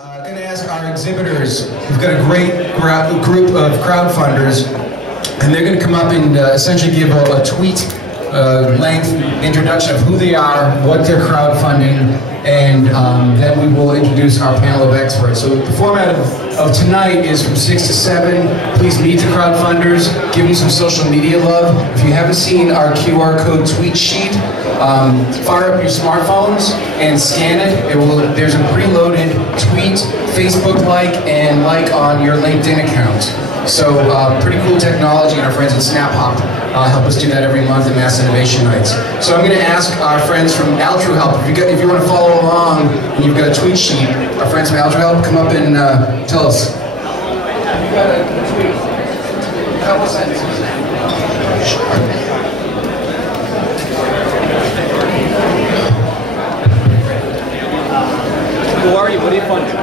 I'm going to ask our exhibitors. We've got a great group of crowdfunders, and they're going to come up and essentially give a tweet-length introduction of who they are, what they're crowdfunding, and then we will introduce our panel of experts. So the format of tonight is from 6 to 7. Please meet the crowdfunders, give them some social media love. If you haven't seen our QR code tweet sheet, fire up your smartphones and scan it. There's a preloaded tweet, Facebook like, and like on your LinkedIn account. So pretty cool technology, and our friends at SnapHop help us do that every month at Mass Innovation Nights. So I'm going to ask our friends from AltruHelp, if you want to follow along and you've got a tweet sheet, our friends from AltruHelp, come up and tell us. You've got a tweet. A couple sentences. Who are you? What are you funding?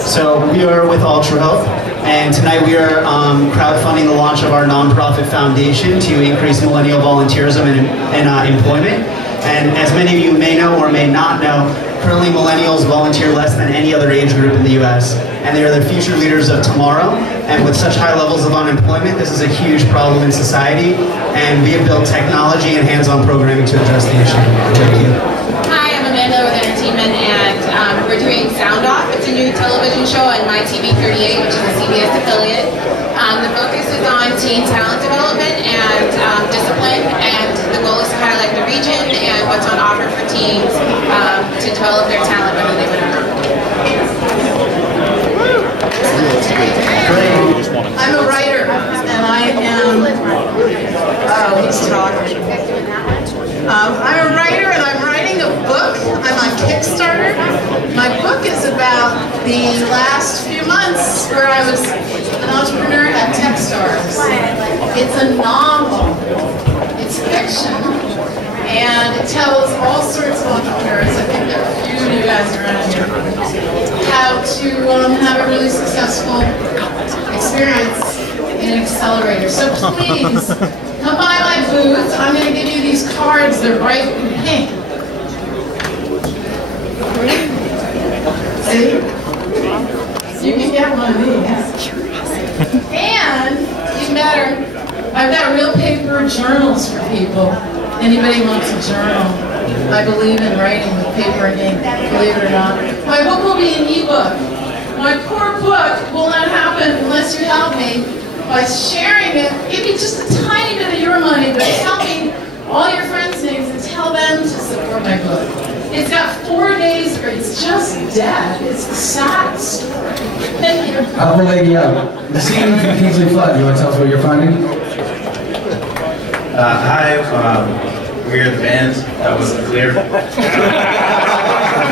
So we are with AltruHelp, and tonight we are crowdfunding the launch of our nonprofit foundation to increase millennial volunteerism and employment. And as many of you may know or may not know, currently millennials volunteer less than any other age group in the US, and they are the future leaders of tomorrow. And with such high levels of unemployment, this is a huge problem in society, and we have built technology and hands-on programming to address the issue. Thank you. Hi, I'm Amanda with Entertainment, and we're doing Sound Off. It's a new television show on MyTV38, which is a CBS affiliate. The focus is on teen talent development and discipline, and the goal is to highlight the region and what's on offer for teens to develop their talent whether they would or not. I'm a writer, and I am, oh, he's talking. I'm a writer, and I'm writing a book. I'm on Kickstarter. My book is about the last few months where I was an entrepreneur at Techstars. It's a novel. It's fiction, and it tells all sorts of entrepreneurs, I think there are a few of you guys around here, how to have a really successful experience in an accelerator. So please, come by my booth. I'm going to give you these cards. They're bright pink. See? You can get one of these. And, even better, I've got real paper journals for people. Anybody wants a journal? I believe in writing with paper and ink, believe it or not. My book will be an e-book. My poor book will not happen unless you help me by sharing it. Give me just a tiny bit of your money, but tell me all your friends' names and tell them to support my book. It's got 4 days where it's just dead. It's a sad story. Thank you. Upper lady up. The scene from Kingsley Flood. You want to tell us what you're finding? Hi, we're the band. That wasn't clear.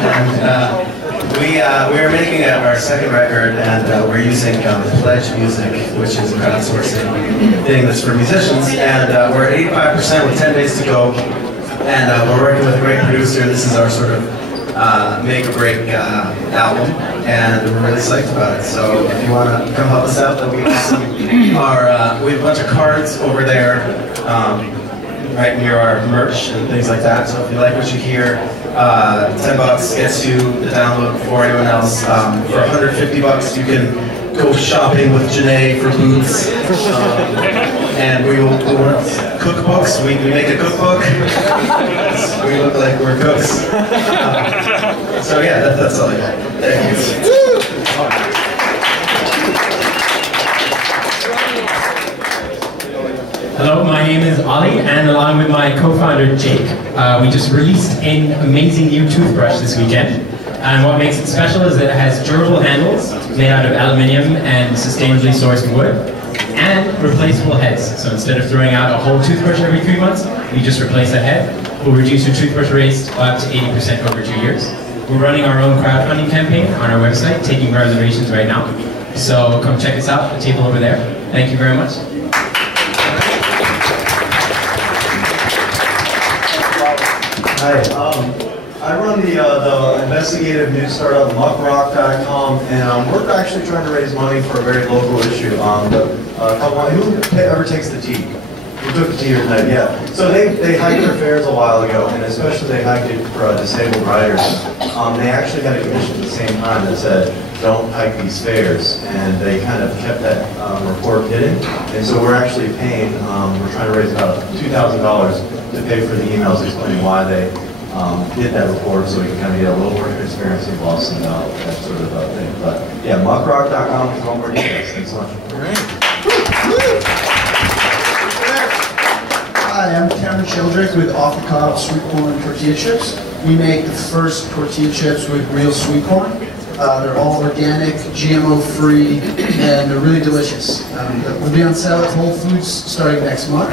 And, we are making our second record, and we're using Pledge Music, which is a crowdsourcing thing that's for musicians. And we're at 85% with 10 days to go. And we're working with a great producer. This is our sort of make or break album, and we're really psyched about it. So if you want to come help us out, that'll be awesome. We have a bunch of cards over there, right near our merch and things like that. So if you like what you hear, $10 gets you the download before anyone else. For $150, you can go shopping with Janae for boots. And we will, what else? Cookbooks. We make a cookbook. We look like we're cooks. So yeah, that's all I got. Thank you. Hello, my name is Ollie, and along with my co-founder Jake, we just released an amazing new toothbrush this weekend. And what makes it special is that it has durable handles made out of aluminium and sustainably sourced wood, and replaceable heads. So instead of throwing out a whole toothbrush every 3 months, you just replace that head. We'll reduce your toothbrush waste by up to 80% over 2 years. We're running our own crowdfunding campaign on our website, taking reservations right now. So come check us out, the table over there. Thank you very much. Hi, I run the investigative news startup muckrock.com, and we're actually trying to raise money for a very local issue. Who ever takes the tea? Who We took it to here tonight, yeah. So they hiked their fares a while ago, and especially they hiked it for disabled riders. They actually had a commission at the same time that said, don't hike these fares, and they kind of kept that report hidden. And so we're actually paying, we're trying to raise about $2,000 to pay for the emails explaining why they did that report, so we can kind of get a little more transparency of loss and that sort of thing. But yeah, muckrock.com is all more details. Thanks so much. Hi, I'm Cameron Childrick with Off the Cob Sweet Corn Tortilla Chips. We make the first tortilla chips with real sweet corn. They're all organic, GMO-free, and they're really delicious. We'll be on sale at Whole Foods starting next month.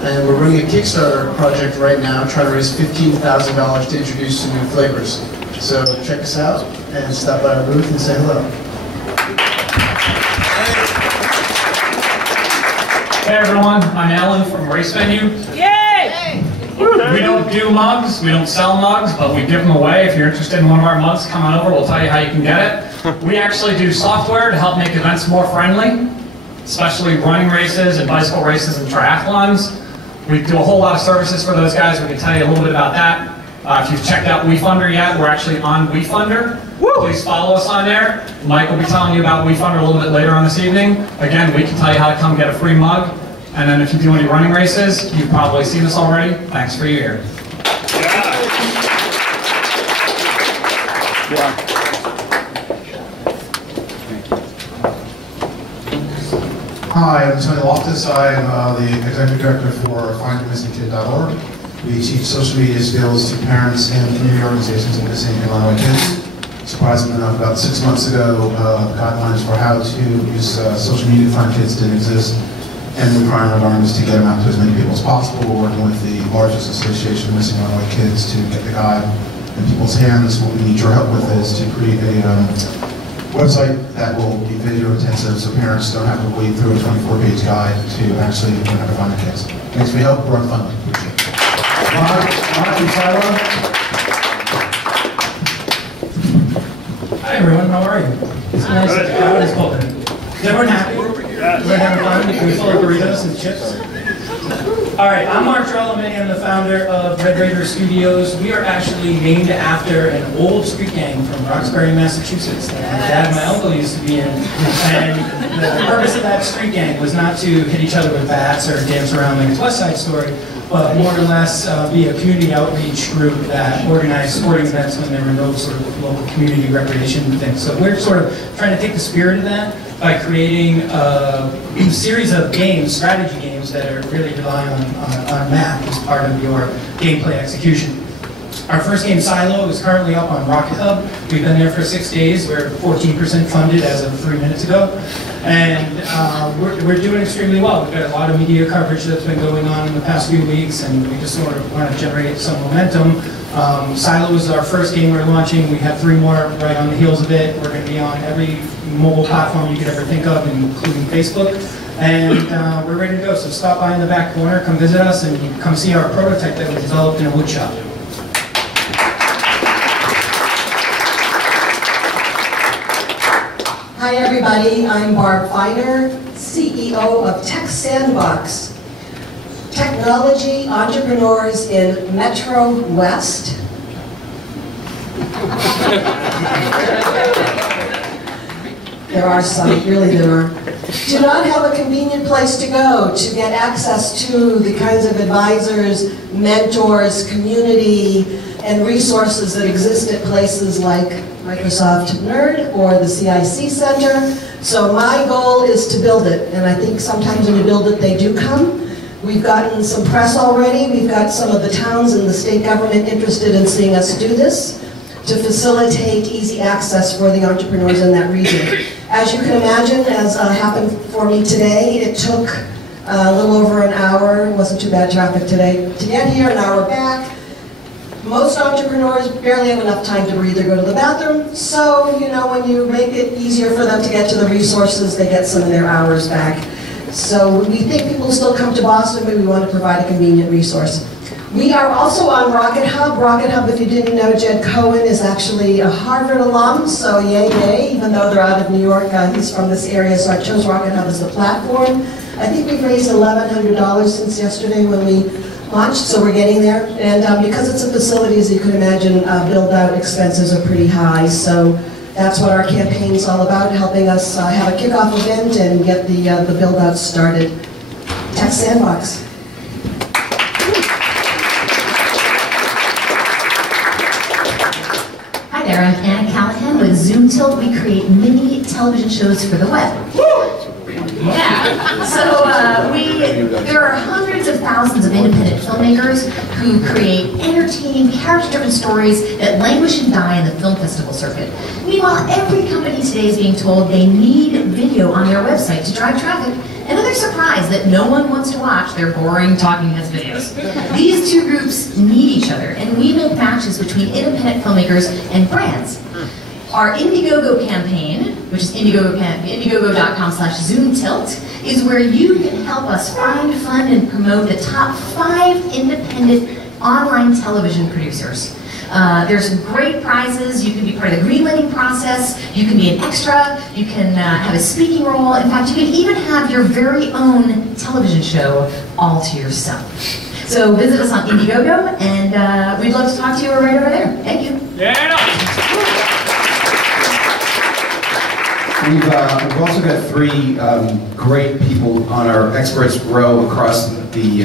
And we're running a Kickstarter project right now, trying to raise $15,000 to introduce some new flavors. So check us out and stop by our booth and say hello. Hey everyone, I'm Alan from Race Venue. Yay! We don't do mugs, we don't sell mugs, but we give them away. If you're interested in one of our mugs, come on over, we'll tell you how you can get it. We actually do software to help make events more friendly, especially running races and bicycle races and triathlons. We do a whole lot of services for those guys. We can tell you a little bit about that. If you've checked out WeFunder yet, we're actually on WeFunder. Please follow us on there. Mike will be telling you about WeFunder a little bit later on this evening. Again, we can tell you how to come get a free mug. And then if you do any running races, you've probably seen this already. Thanks for your ear. Hi, I'm Tony Loftus. I am the Executive Director for FindAMissingKid.org. We teach social media skills to parents and community organizations of missing and runaway kids. Surprisingly enough, about 6 months ago, guidelines for how to use social media to find kids didn't exist. And we're trying our darndest to get them out to as many people as possible. We're working with the largest association of missing and runaway kids to get the guide in people's hands. What we need your help with is to create a website that will be video intensive so parents don't have to wade through a 24-page guide to actually learn how to find their kids. Thanks for your help. We're on fun. Appreciate it. Mark and Tyler. Hi everyone, how are you? It's nice that the crowd is open. Is everyone happy? We're having fun? Can we fill up burritos and chips? Alright, I'm Mark Trelawney. I'm the founder of Red Raider Studios. We are actually named after an old street gang from Roxbury, Massachusetts that my dad and my uncle used to be in. And the purpose of that street gang was not to hit each other with bats or dance around like a West Side Story, but more or less be a community outreach group that organized sporting events when there were no sort of local community recreation things. So we're sort of trying to take the spirit of that by creating a series of games, strategy games, that are really rely on math as part of your gameplay execution. Our first game, Silo, is currently up on Rocket Hub. We've been there for 6 days. We're 14% funded as of 3 minutes ago. And we're doing extremely well. We've got a lot of media coverage that's been going on in the past few weeks, and we just sort of want to generate some momentum. Silo is our first game we're launching. We have 3 more right on the heels of it. We're going to be on every mobile platform you could ever think of, including Facebook. And we're ready to go. So stop by in the back corner, come visit us, and come see our prototype that we developed in a wood shop. Hi everybody, I'm Barb Feiner, CEO of Tech Sandbox, technology entrepreneurs in Metro West. There are some, really there are. Do not have a convenient place to go to get access to the kinds of advisors, mentors, community, and resources that exist at places like Microsoft Nerd or the CIC Center. So my goal is to build it, and I think sometimes when you build it, they do come. We've gotten some press already. We've got some of the towns and the state government interested in seeing us do this to facilitate easy access for the entrepreneurs in that region. As you can imagine, as happened for me today, it took a little over an hour, it wasn't too bad traffic today, to get here, an hour back. Most entrepreneurs barely have enough time to breathe or go to the bathroom, so you know, when you make it easier for them to get to the resources, they get some of their hours back. So we think people still come to Boston, but we want to provide a convenient resource. We are also on Rocket Hub. Rocket Hub, if you didn't know, Jed Cohen is actually a Harvard alum, so yay, yay, even though they're out of New York, he's from this area, so I chose Rocket Hub as the platform. I think we've raised $1,100 since yesterday when we launched, so we're getting there. And because it's a facility, as you can imagine, build-out expenses are pretty high. So that's what our campaign's all about, helping us have a kickoff event and get the build-out started. Tech Sandbox. Hi there, I'm Anna Callahan with Zoom Tilt. We create mini television shows for the web. Yeah, so there are hundreds of thousands of independent filmmakers who create entertaining, character-driven stories that languish and die in the film festival circuit. Meanwhile, every company today is being told they need video on their website to drive traffic, and then they're surprised that no one wants to watch their boring talking heads videos. These two groups need each other, and we make matches between independent filmmakers and brands. Our Indiegogo campaign, which is indiegogo.com/ZoomTilt, is where you can help us find, fund, and promote the top 5 independent online television producers. There's some great prizes. You can be part of the greenlighting process. You can be an extra. You can have a speaking role. In fact, you can even have your very own television show all to yourself. So visit us on Indiegogo, and we'd love to talk to you right over there. Thank you. Yeah. We've also got 3 great people on our experts row across the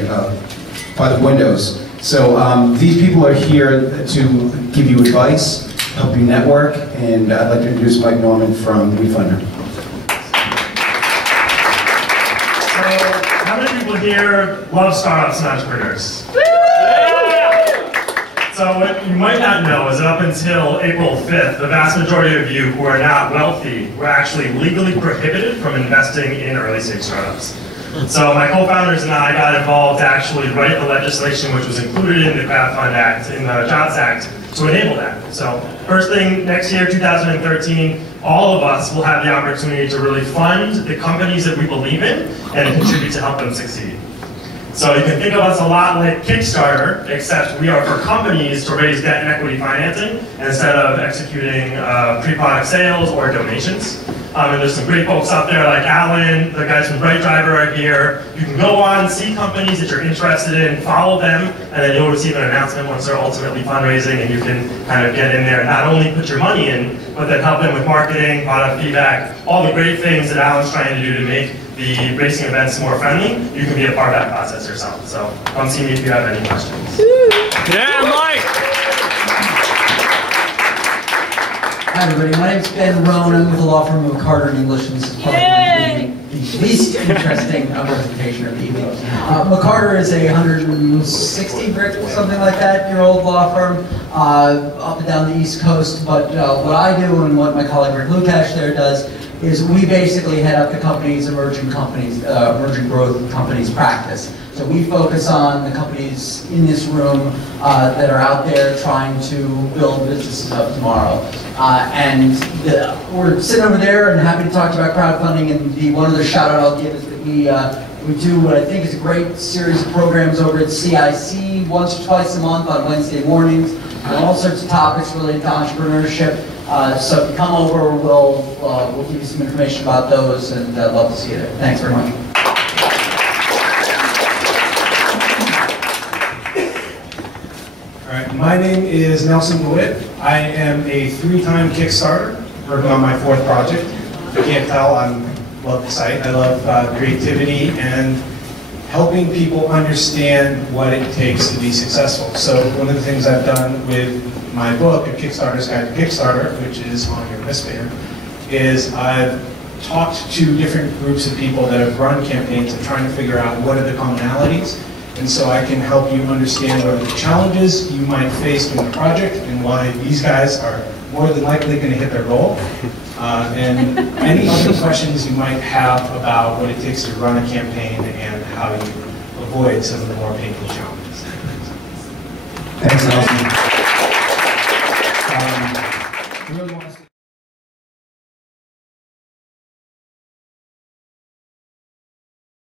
by the windows. So these people are here to give you advice, help you network, and I'd like to introduce Mike Norman from WeFunder. So, how many people here love startups and entrepreneurs? So what you might not know is that up until April 5th, the vast majority of you who are not wealthy were actually legally prohibited from investing in early stage startups. So my co-founders and I got involved to actually write the legislation which was included in the Crowdfund Act, in the Jobs Act, to enable that. So first thing next year, 2013, all of us will have the opportunity to really fund the companies that we believe in and contribute to help them succeed. So you can think of us a lot like Kickstarter, except we are for companies to raise debt and equity financing instead of executing pre-product sales or donations. And there's some great folks out there like Alan, the guys from Bright Driver are here. You can go on, see companies that you're interested in, follow them, and then you'll receive an announcement once they're ultimately fundraising, and you can kind of get in there and not only put your money in, but then help them with marketing, product feedback, all the great things that Alan's trying to do to make the racing events more friendly. You can be a part of that process yourself. So come see me if you have any questions. Yeah, Mike! Hi everybody, my name's Ben Rohn. I'm with the law firm of Carter & English, and this is probably the least interesting presentation of the evening. McCarter is a 160, something like that, year old law firm up and down the East Coast. But what I do and what my colleague Rick Lukash there does is we basically head up the companies, emerging growth companies practice. So we focus on the companies in this room that are out there trying to build businesses of tomorrow. We're sitting over there and happy to talk to you about crowdfunding, and one other shout out I'll give is that we do what I think is a great series of programs over at CIC once or twice a month on Wednesday mornings on all sorts of topics related to entrepreneurship. So if you come over, we'll give you some information about those, and I'd love to see you there. Thanks very much. All right, my name is Nelson DeWitt. I am a 3-time Kickstarter, working on my 4th project. If you can't tell, I love the site. I love creativity and helping people understand what it takes to be successful. So one of the things I've done with my book, A Kickstarter's Guide to Kickstarter, which is on your wristband, is I've talked to different groups of people that have run campaigns and trying to figure out what are the commonalities. And so I can help you understand what are the challenges you might face in the project and why these guys are more than likely going to hit their goal. And any other questions you might have about what it takes to run a campaign and how you avoid some of the more painful challenges. Thanks, Nelson.